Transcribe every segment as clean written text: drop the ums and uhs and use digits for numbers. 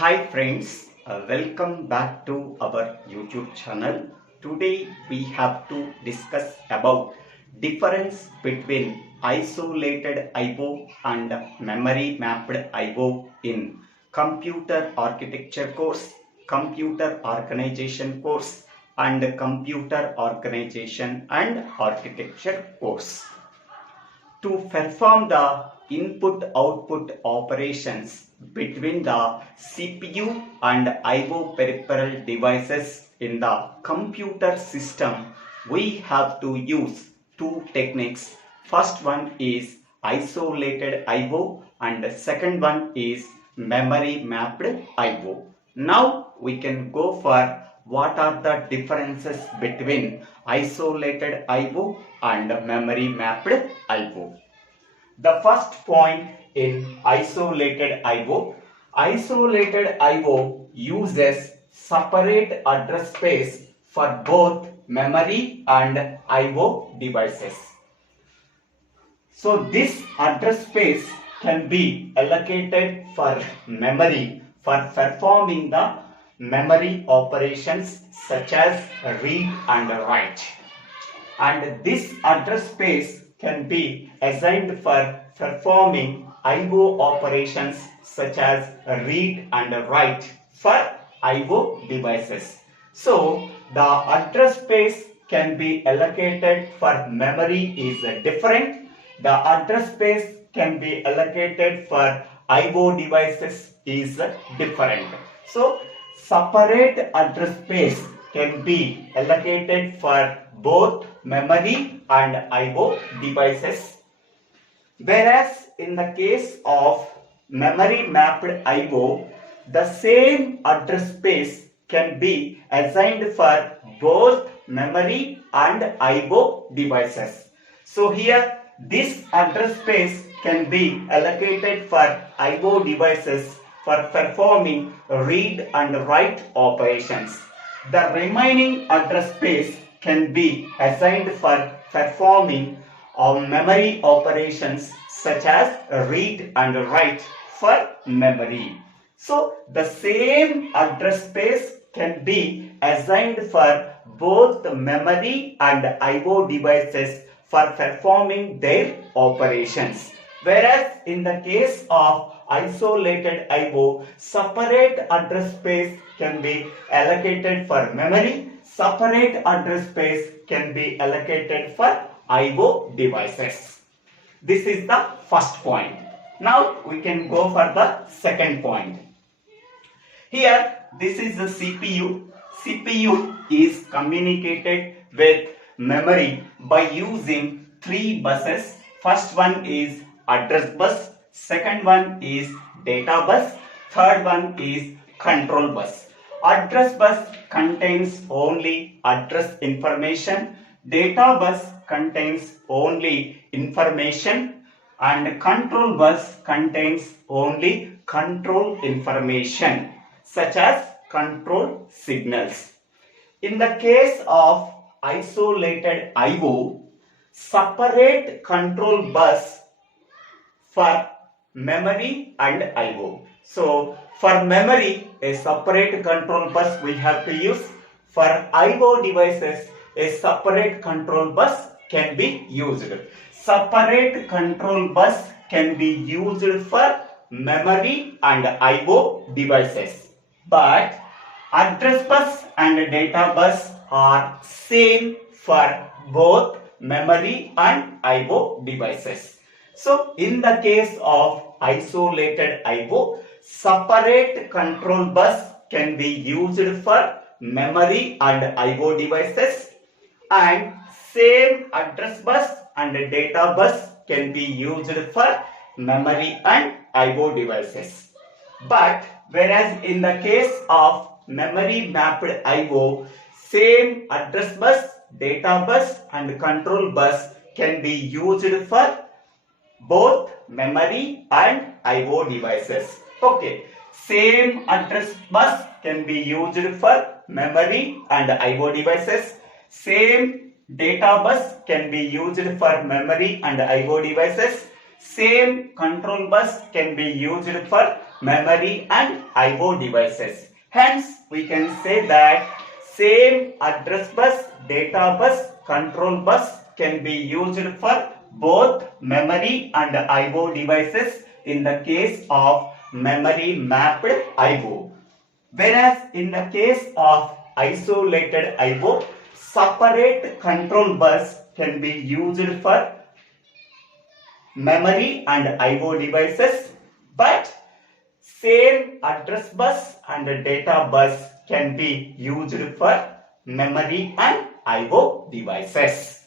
Hi friends, welcome back to our YouTube channel. Today we have to discuss about difference between isolated I/O and memory mapped I/O in computer architecture course, computer organization course and computer organization and architecture course. To perform the input-output operations between the CPU and I/O peripheral devices in the computer system, we have to use two techniques. First one is isolated I/O and the second one is memory mapped I/O. Now we can go for what are the differences between isolated I/O and memory mapped I/O. The first point in isolated isolated I/O uses separate address space for both memory and I/O devices. So this address space can be allocated for memory for performing the memory operations such as read and write, and this address space can be assigned for performing I/O operations such as read and write for I/O devices. So the address space can be allocated for memory is different. The address space can be allocated for I/O devices is different. So separate address space can be allocated for both memory and I/O devices, whereas in the case of memory mapped I/O, the same address space can be assigned for both memory and I/O devices. So here this address space can be allocated for I/O devices for performing read and write operations. The remaining address space can be assigned for performing memory operations such as read and write for memory. So the same address space can be assigned for both memory and I/O devices for performing their operations, whereas in the case of isolated I/O, separate address space can be allocated for memory, separate address space can be allocated for I/O devices. This is the first point. Now we can go for the second point. Here this is the CPU. CPU is communicated with memory by using three buses. First one is address bus, second one is data bus, third one is control bus. Address bus contains only address information, data bus contains only information, and control bus contains only control information such as control signals. In the case of isolated I/O, separate control bus for memory and I/O. So for memory, a separate control bus we have to use. For I/O devices, a separate control bus can be used. Separate control bus can be used for memory and I/O devices, but address bus and data bus are same for both memory and I/O devices. So in the case of isolated I/O, separate control bus can be used for memory and I/O devices, and same address bus and data bus can be used for memory and I/O devices. But whereas in the case of memory mapped I/O, same address bus, data bus and control bus can be used for both memory and I/O devices. Okay, same address bus can be used for memory and I/O devices. Same data bus can be used for memory and I/O devices. Same control bus can be used for memory and I/O devices. Hence, we can say that same address bus, data bus, control bus can be used for both memory and I/O devices in the case of memory mapped I/O. Whereas in the case of isolated I/O, separate control bus can be used for memory and I/O devices, but same address bus and data bus can be used for memory and I/O devices.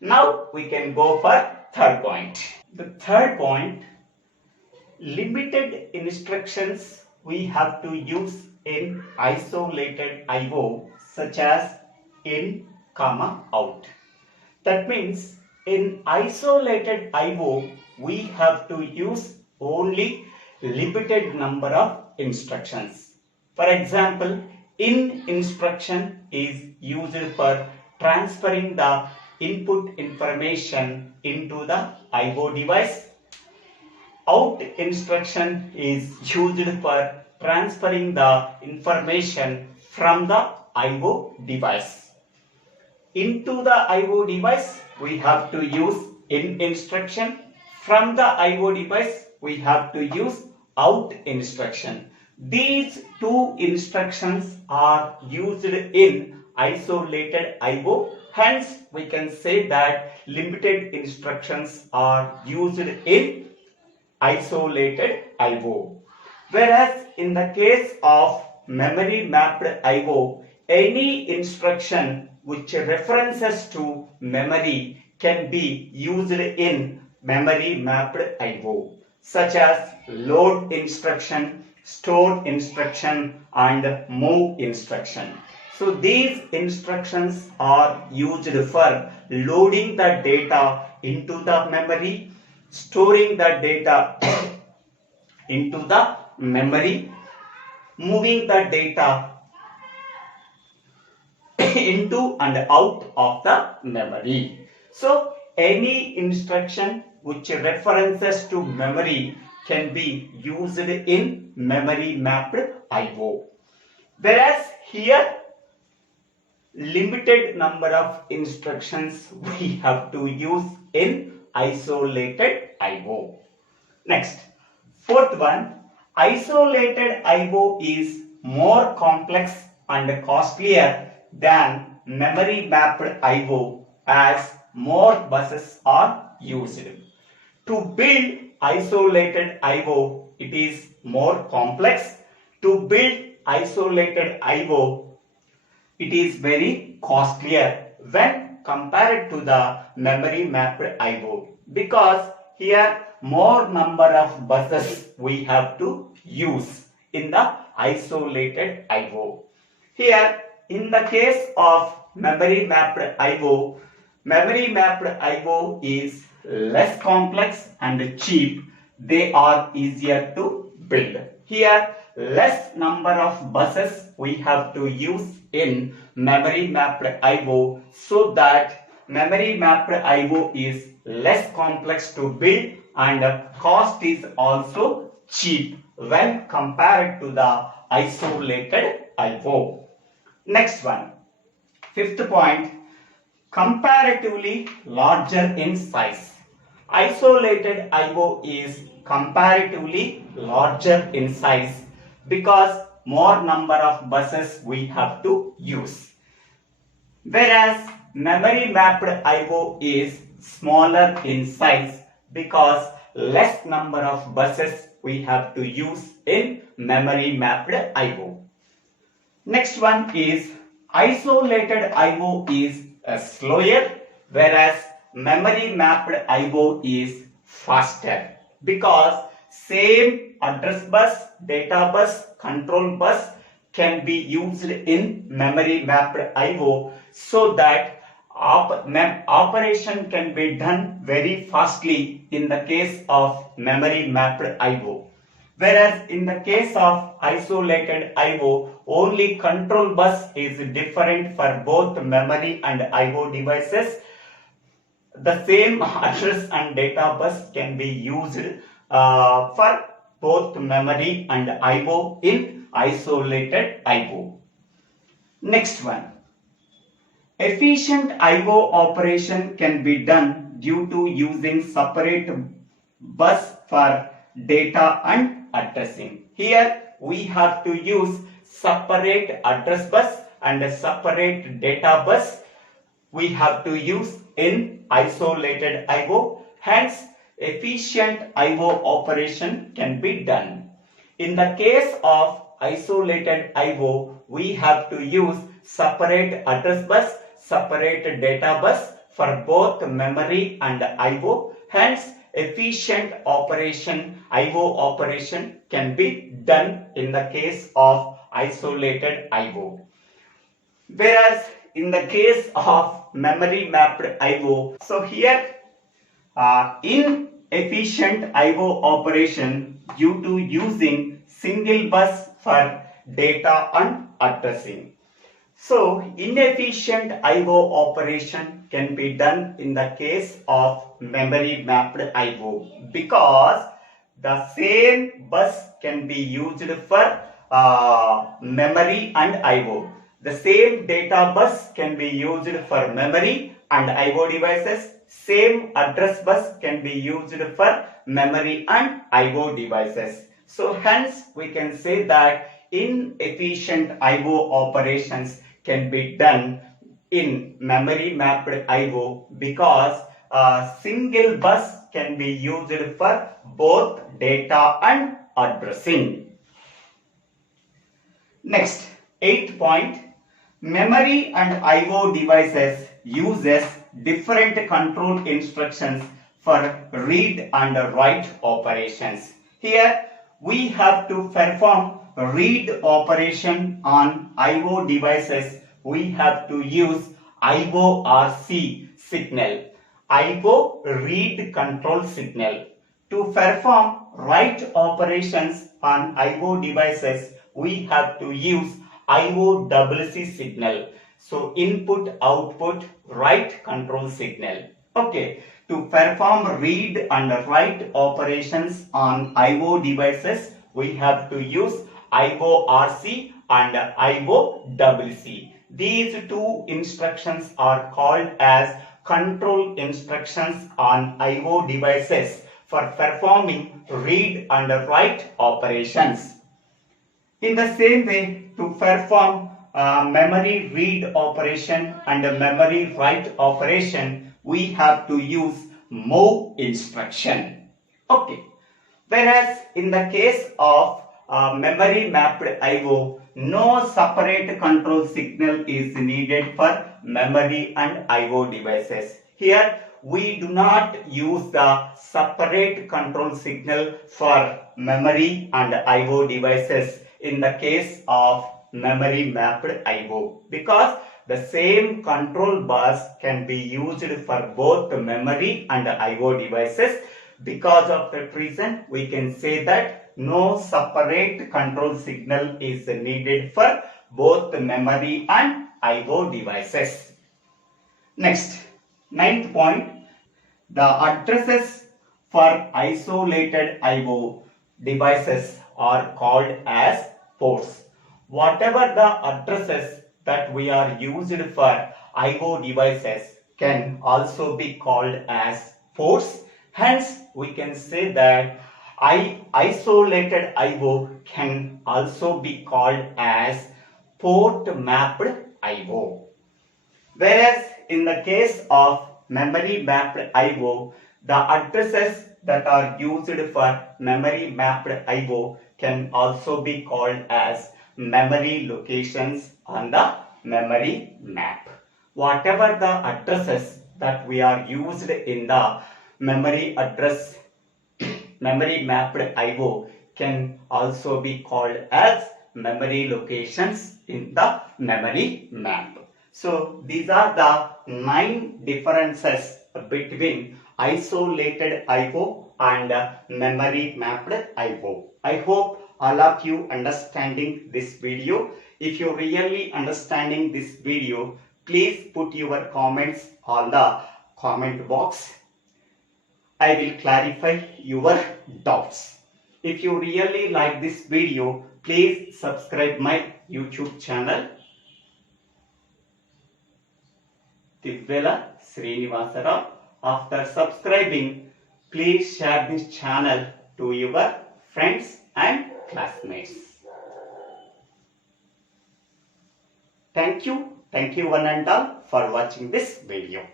Now we can go for third point. The third point, limited instructions we have to use in isolated I/O, such as in, comma, out. That means in isolated I/O, we have to use only limited number of instructions. For example, in instruction is used for transferring the input information into the I/O device. Out instruction is used for transferring the information from the I/O device. Into the I/O device, we have to use in instruction. From the I/O device, we have to use out instruction. These two instructions are used in isolated I/O. Hence, we can say that limited instructions are used in isolated I/O. Whereas in the case of memory mapped I/O, any instruction which references to memory can be used in memory mapped I/O, such as load instruction, store instruction, and move instruction. So these instructions are used for loading the data into the memory, storing the data into the memory, moving the data into and out of the memory. So any instruction which references to memory can be used in memory mapped I/O. Whereas here limited number of instructions we have to use in isolated I/O. Next, fourth one, isolated I/O is more complex and costlier than memory mapped I/O as more buses are used. To build isolated I/O, it is more complex. To build isolated I/O, it is very costlier when compared to the memory mapped I/O, because here more number of buses we have to use in the isolated I/O. Here in the case of memory mapped I/O, memory mapped I/O is less complex and cheap. They are easier to build. Here less number of buses we have to use in memory mapped I/O, so that memory mapped I/O is less complex to build and cost is also cheap when compared to the isolated I/O. Next one, fifth point, comparatively larger in size. Isolated I/O is comparatively larger in size because more number of buses we have to use. Whereas memory mapped I/O is smaller in size because less number of buses we have to use in memory mapped I/O. Next one is isolated I/O is slower, whereas memory mapped I/O is faster, because same address bus, data bus, control bus can be used in memory mapped I/O, so that operation can be done very fastly in the case of memory mapped I/O. Whereas in the case of isolated I/O, only control bus is different for both memory and I/O devices. the same address and data bus can be used for both memory and IO in isolated IO. Next one. Efficient IO operation can be done due to using separate bus for data and addressing. Here we have to use separate address bus and a separate data bus we have to use in isolated IO. Hence, efficient IO operation can be done. In the case of isolated IO, we have to use separate address bus, separate data bus for both memory and IO. Hence, efficient operation, IO operation can be done in the case of isolated IO. Whereas in the case of memory mapped IO, so here inefficient IO operation due to using single bus for data and addressing. So inefficient IO operation can be done in the case of memory mapped IO because the same bus can be used for memory and IO. The same data bus can be used for memory and IO devices. Same address bus can be used for memory and IO devices. So hence we can say that inefficient IO operations can be done in memory mapped IO because a single bus can be used for both data and addressing. Next, 8th point. Memory and IO devices uses different control instructions for read and write operations. Here we have to perform read operation on IO devices. We have to use IORC signal, IO read control signal. To perform write operations on IO devices, we have to use IOCC signal. So input output write control signal. Okay. To perform read and write operations on IO devices, we have to use IORC and IOCC. These two instructions are called as control instructions on IO devices for performing read and write operations. In the same way, to perform memory read operation and memory write operation, we have to use move instruction. Okay. Whereas in the case of memory mapped IO, no separate control signal is needed for memory and IO devices. Here we do not use the separate control signal for memory and IO devices in the case of memory mapped IO because the same control bus can be used for both the memory and IO devices. Because of that reason, we can say that no separate control signal is needed for both the memory and IO devices. Next, 9th point. The addresses for isolated IO devices are called as ports. Whatever the addresses that we are used for IO devices can also be called as ports. Hence, we can say that isolated IO can also be called as port mapped IO. Whereas in the case of memory mapped IO, the addresses that are used for memory mapped IO can also be called as memory locations on the memory map. Whatever the addresses that we are used in the memory mapped IO can also be called as memory locations in the memory map. So these are the 9 differences between isolated IO and memory mapped IO. I hope all of you understanding this video. If you really understanding this video, please put your comments on the comment box. I will clarify your doubts. If you really like this video, please subscribe my YouTube channel Divvela Srinivasa. After subscribing, please share this channel to your friends and classmates. Thank you one and all for watching this video.